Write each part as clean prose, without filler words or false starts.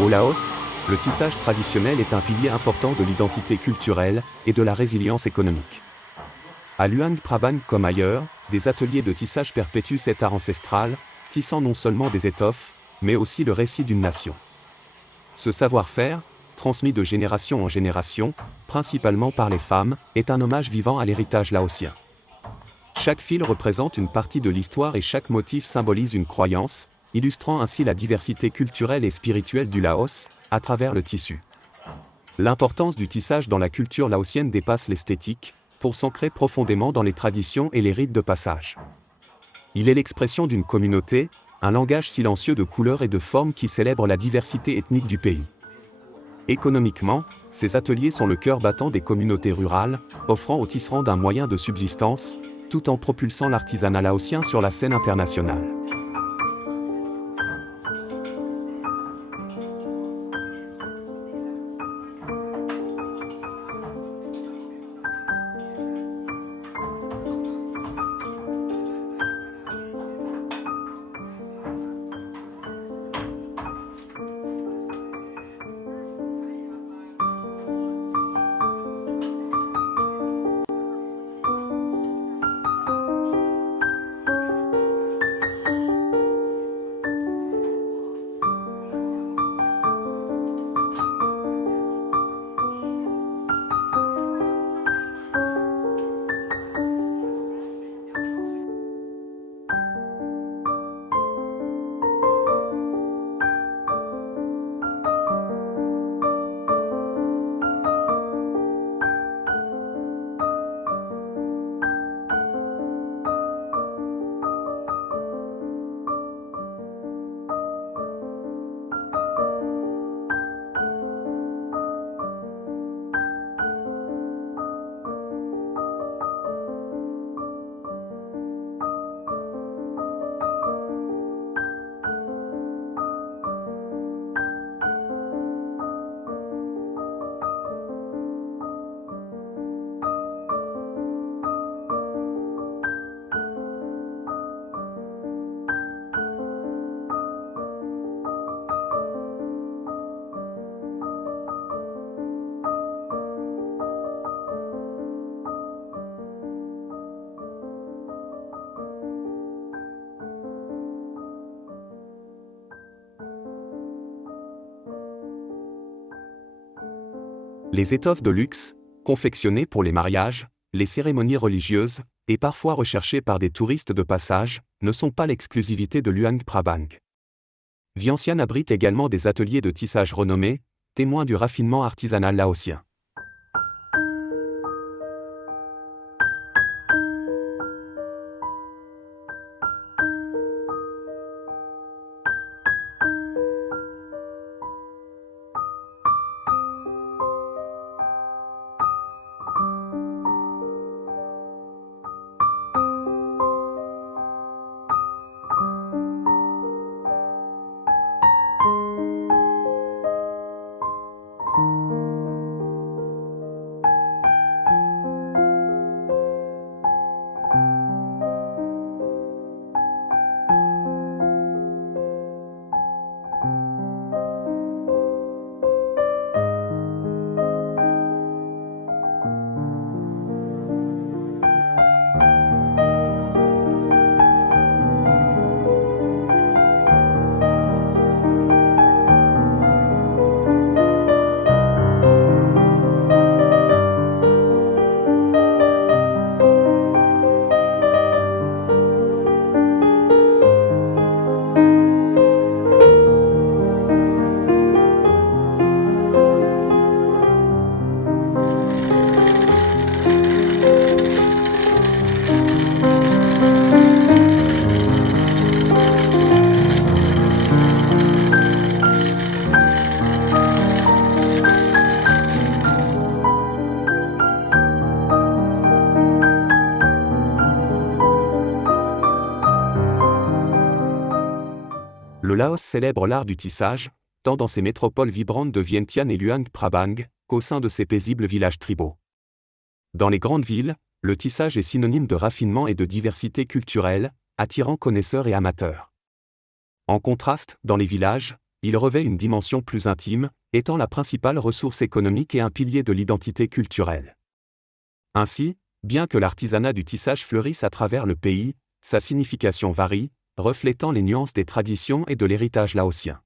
Au Laos, le tissage traditionnel est un pilier important de l'identité culturelle et de la résilience économique. À Luang Prabang comme ailleurs, des ateliers de tissage perpétuent cet art ancestral, tissant non seulement des étoffes, mais aussi le récit d'une nation. Ce savoir-faire, transmis de génération en génération, principalement par les femmes, est un hommage vivant à l'héritage laotien. Chaque fil représente une partie de l'histoire et chaque motif symbolise une croyance, illustrant ainsi la diversité culturelle et spirituelle du Laos, à travers le tissu. L'importance du tissage dans la culture laotienne dépasse l'esthétique, pour s'ancrer profondément dans les traditions et les rites de passage. Il est l'expression d'une communauté, un langage silencieux de couleurs et de formes qui célèbre la diversité ethnique du pays. Économiquement, ces ateliers sont le cœur battant des communautés rurales, offrant aux tisserands un moyen de subsistance, tout en propulsant l'artisanat laotien sur la scène internationale. Les étoffes de luxe, confectionnées pour les mariages, les cérémonies religieuses, et parfois recherchées par des touristes de passage, ne sont pas l'exclusivité de Luang Prabang. Vientiane abrite également des ateliers de tissage renommés, témoins du raffinement artisanal laotien. Le Laos célèbre l'art du tissage, tant dans ses métropoles vibrantes de Vientiane et Luang Prabang, qu'au sein de ses paisibles villages tribaux. Dans les grandes villes, le tissage est synonyme de raffinement et de diversité culturelle, attirant connaisseurs et amateurs. En contraste, dans les villages, Il revêt une dimension plus intime, étant la principale ressource économique et un pilier de l'identité culturelle. Ainsi, bien que l'artisanat du tissage fleurisse à travers le pays, sa signification varie, reflétant les nuances des traditions et de l'héritage laotien.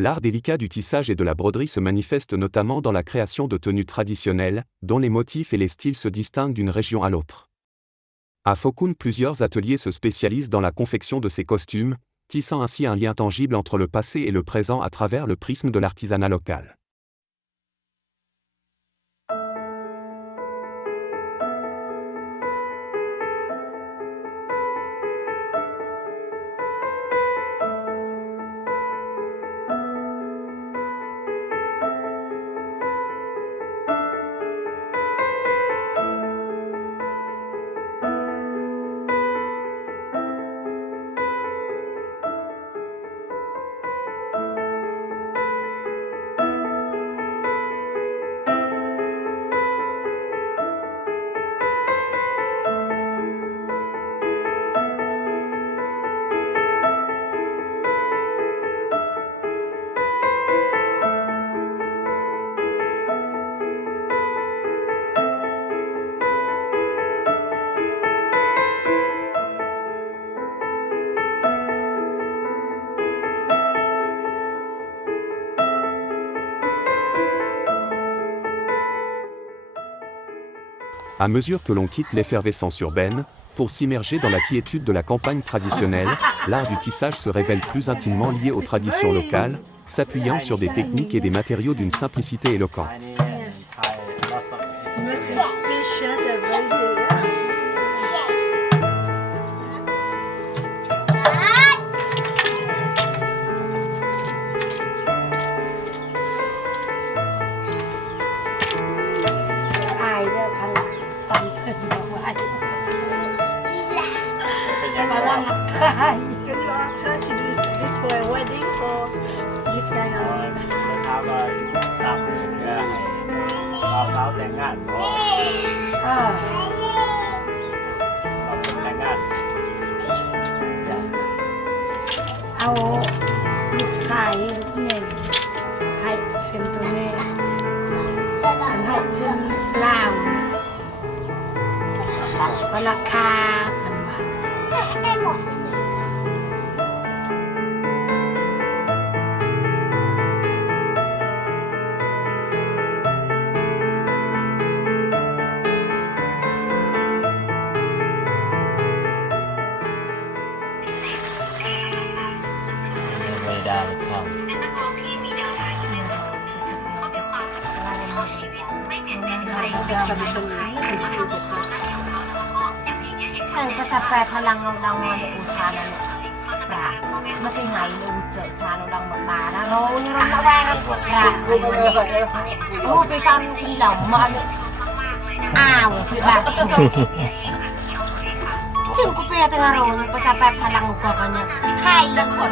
L'art délicat du tissage et de la broderie se manifeste notamment dans la création de tenues traditionnelles, dont les motifs et les styles se distinguent d'une région à l'autre. À Fokun, plusieurs ateliers se spécialisent dans la confection de ces costumes, tissant ainsi un lien tangible entre le passé et le présent à travers le prisme de l'artisanat local. À mesure que l'on quitte l'effervescence urbaine, pour s'immerger dans la quiétude de la campagne traditionnelle, l'art du tissage se révèle plus intimement lié aux traditions locales, s'appuyant sur des techniques et des matériaux d'une simplicité éloquente. Can you ask her to do this for a wedding for this guy? ถามว่าตามเพื่อให้บ่าวสาวแต่งงานบ่บ่าวแต่งงาน เอาลูกชายลูกเงี้ยให้เซ็นตัวแม่ให้เซ็นลาวราคาพันบาท ไม่ได้ครับ ใช่ภาษาแปลพลังเราดังมาในอุชานั่นปราไม่ใช่ไงเราเจอชาเราดังมาบานะเราเนี่ยเราละแวงปราโอ้ไปตอนที่เหล่ามาเนี่ยอ้าวพี่บ้าจึงกูเปย์ตั้งเราภาษาแปลพลังก่อนเนี่ยใครละคน